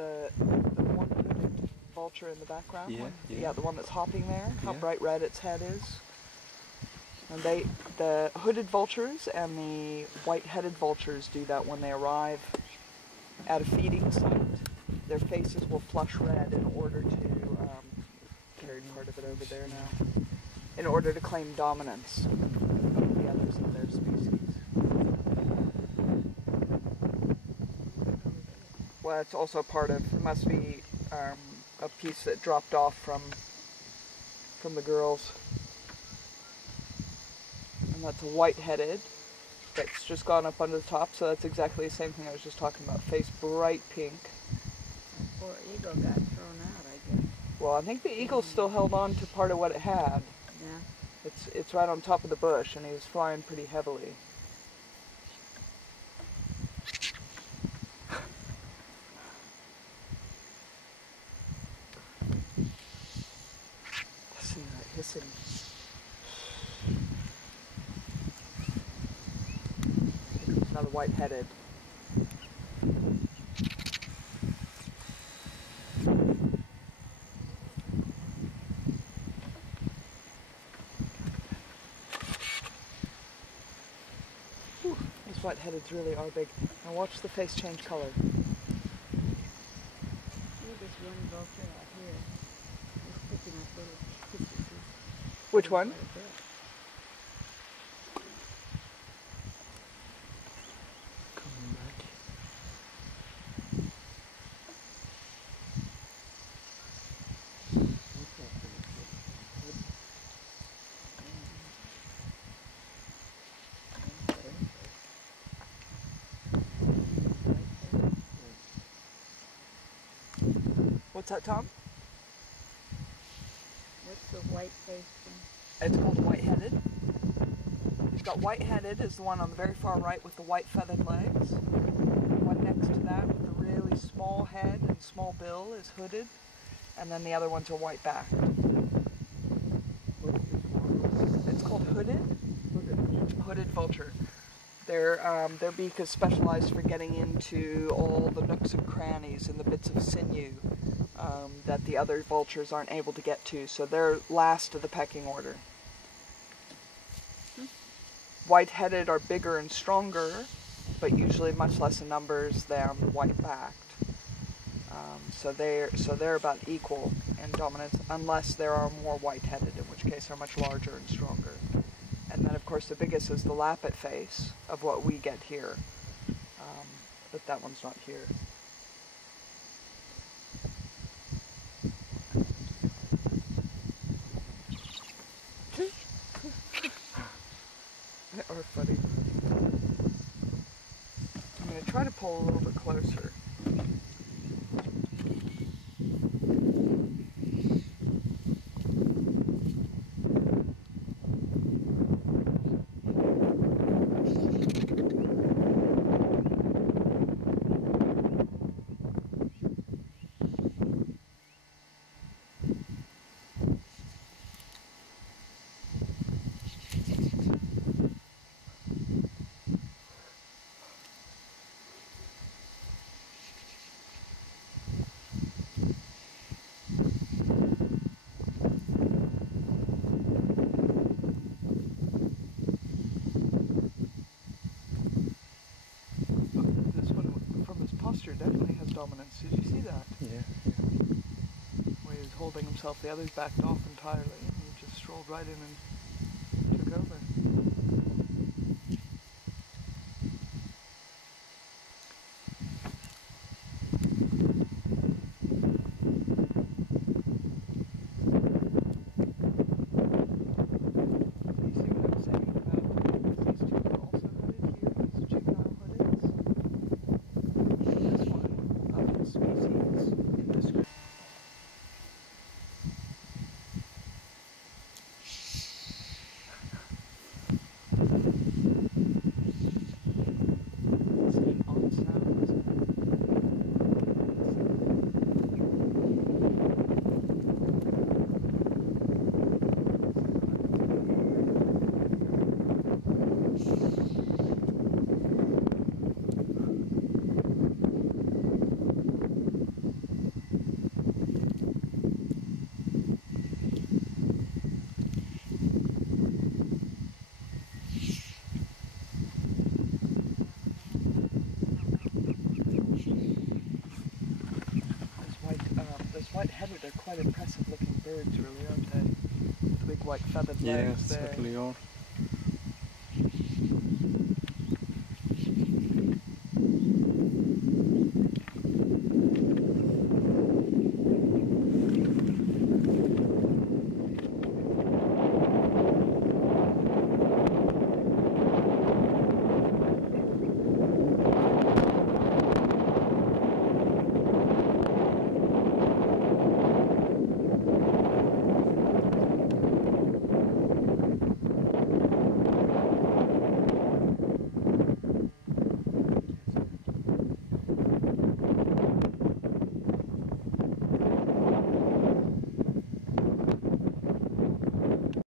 the one hooded vulture in the background? Yeah. The one that's hopping there. How Yeah. bright red its head is. And the hooded vultures and the white-headed vultures do that when they arrive at a feeding site. Their faces will flush red in order to carry part of it over there now. In order to claim dominance of the others of their species. Well, it's also part of, it must be a piece that dropped off from the girls. And that's a white-headed that's just gone up under the top, so that's exactly the same thing I was just talking about. Face bright pink. The poor eagle got thrown out, I guess. Well, I think the eagle still held on to part of what it had. Yeah. It's right on top of the bush, and he was flying pretty heavily. Listen to that hissing. Another white-headed. These white-headeds really are big. Now watch the face change color. See this one vulture out here. It's picking up little pieces. Which one? Coming back. What's that, Tom? What's the white face thing? It's called white-headed. You've got white-headed is the one on the very far right with the white feathered legs. The one next to that with the really small head and small bill is hooded. And then the other ones are white-backed. It's called hooded. Hooded vulture. Their beak is specialized for getting into all the nooks and crannies and the bits of sinew that the other vultures aren't able to get to, so they're last of the pecking order. White-headed are bigger and stronger, but usually much less in numbers than white-backed. So they're about equal in dominance, unless there are more white-headed, in which case they're much larger and stronger. And then, of course, the biggest is the lappet face of what we get here, but that one's not here. They are funny. I'm going to try to pull a little bit closer. Definitely has dominance. Did you see that? Yeah. Where he was holding himself, the others backed off entirely, and he just strolled right in and took over. impressive looking birds, really, aren't they? The big white feathered Yeah, legs there. certainly are.